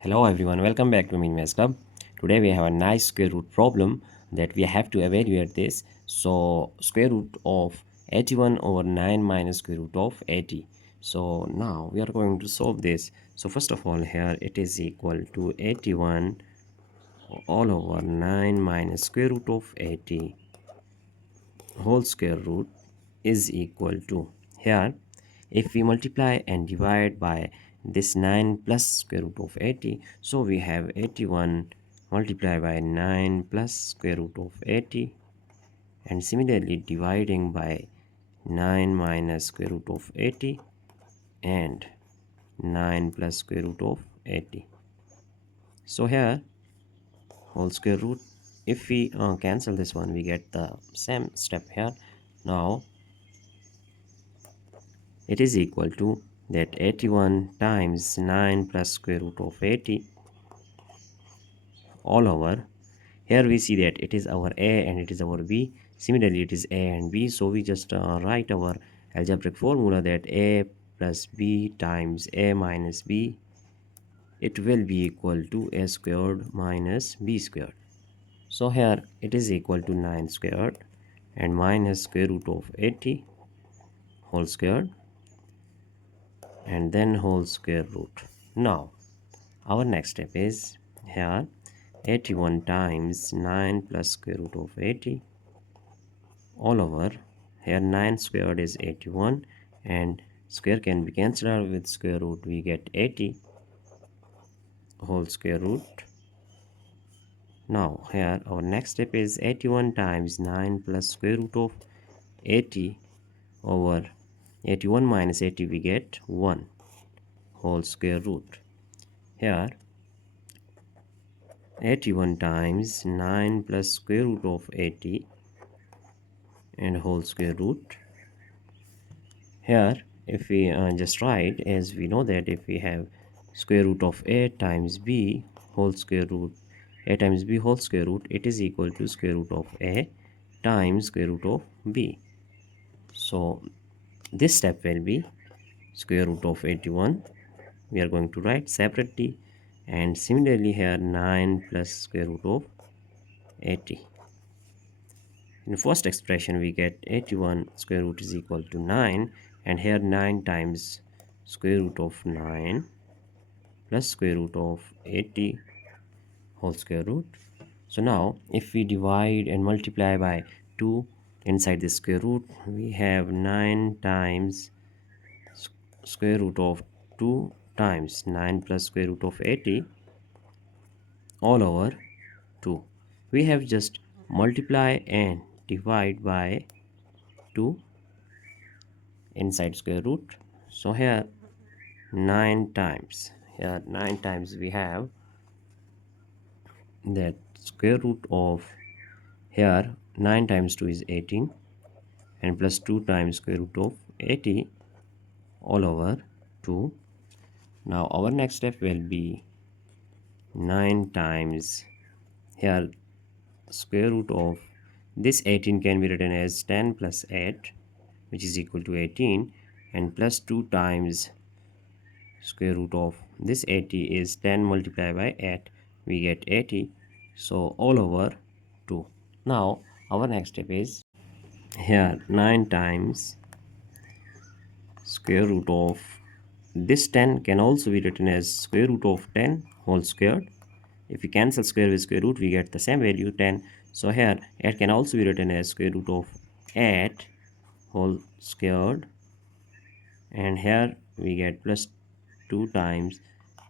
Hello everyone, welcome back to Mean Maths Club. Today we have a nice square root problem that we have to evaluate this. So square root of 81 over 9 minus square root of 80. So now we are going to solve this. So first of all, here it is equal to 81 all over 9 minus square root of 80 whole square root is equal to, here if we multiply and divide by this 9 plus square root of 80, so we have 81 multiplied by 9 plus square root of 80, and similarly dividing by 9 minus square root of 80 and 9 plus square root of 80. So here whole square root, if we cancel this one, we get the same step here. Now it is equal to that 81 times 9 plus square root of 80 all over. Here we see that it is our a and it is our b. Similarly, it is a and b, so we just write our algebraic formula that a plus b times a minus b, it will be equal to a squared minus b squared. So here it is equal to 9 squared and minus square root of 80 whole squared and then whole square root. Now our next step is, here 81 times 9 plus square root of 80 all over. Here 9 squared is 81 and square can be cancelled out with square root, we get 80 whole square root. Now here our next step is 81 times 9 plus square root of 80 over 81 minus 80, we get 1 whole square root. Here 81 times 9 plus square root of 80 and whole square root. Here if we just write, as we know that if we have square root of a times b whole square root, a times b whole square root, it is equal to square root of a times square root of b. So this step will be square root of 81, we are going to write separately, and similarly here 9 plus square root of 80. In the first expression we get 81 square root is equal to 9, and here 9 times square root of 9 plus square root of 80 whole square root. So now if we divide and multiply by 2 inside the square root, we have 9 times square root of 2 times 9 plus square root of 80 all over 2. We have just multiply and divide by 2 inside square root. So here 9 times, here 9 times we have that square root of, here 9 times 2 is 18 and plus 2 times square root of 80 all over 2. Now our next step will be 9 times, here square root of this 18 can be written as 10 plus 8, which is equal to 18, and plus 2 times square root of this 80 is 10 multiplied by 8, we get 80, so all over 2. Now our next step is, here 9 times square root of this 10 can also be written as square root of 10 whole squared. If we cancel square with square root, we get the same value 10. So here 8 can also be written as square root of 8 whole squared, and here we get plus 2 times,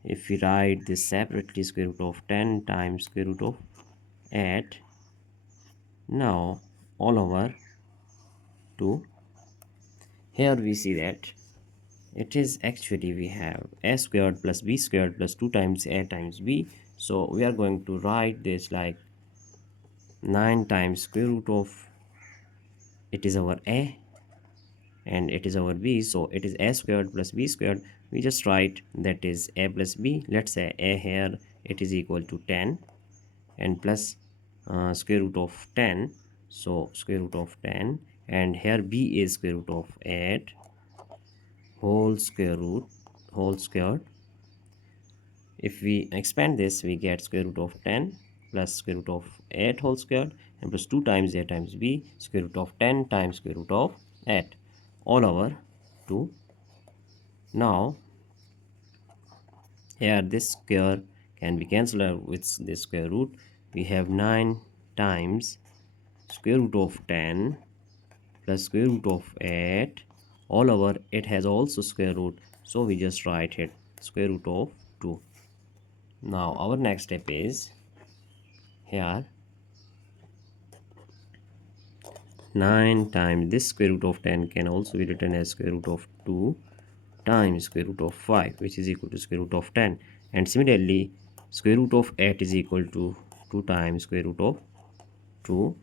if we write this separately, square root of 10 times square root of 8, now all over 2. Here we see that it is actually, we have a squared plus b squared plus 2 times a times b, so we are going to write this like 9 times square root of, it is our a and it is our b, so it is a squared plus b squared. We just write that is a plus b. Let's say a here, it is equal to 10 and plus square root of 10, so square root of 10, and here b is square root of 8 whole square root whole squared. If we expand this, we get square root of 10 plus square root of 8 whole squared and plus 2 times a times b square root of 10 times square root of 8 all over 2. Now here this square can be cancelled out with this square root. We have 9 times square root of 10 plus square root of 8 all over, it has also square root, so we just write it square root of 2. Now our next step is here 9 times this square root of 10 can also be written as square root of 2 times square root of 5, which is equal to square root of 10. And similarly square root of 8 is equal to 2 times square root of 2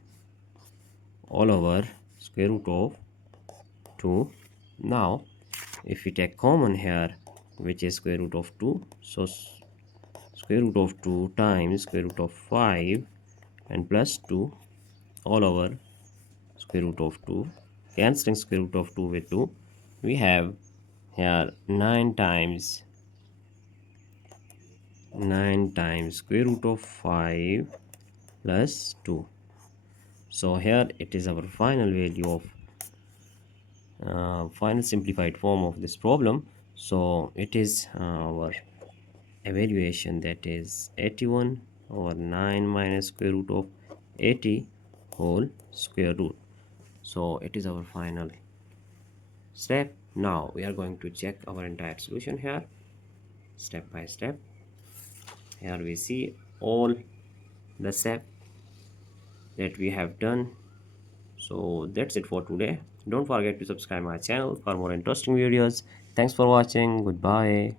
all over square root of 2. Now if we take common here, which is square root of 2, so square root of 2 times square root of 5 and plus 2 all over square root of 2. Cancelling square root of 2 with 2, we have here 9 times square root of 5 plus 2. So here it is our final value of final simplified form of this problem. So it is our evaluation, that is 81 over 9 minus square root of 80 whole square root. So it is our final step. Now we are going to check our entire solution here step by step. Here we see all the steps that we have done. So that's it for today. Don't forget to subscribe my channel for more interesting videos. Thanks for watching. Goodbye.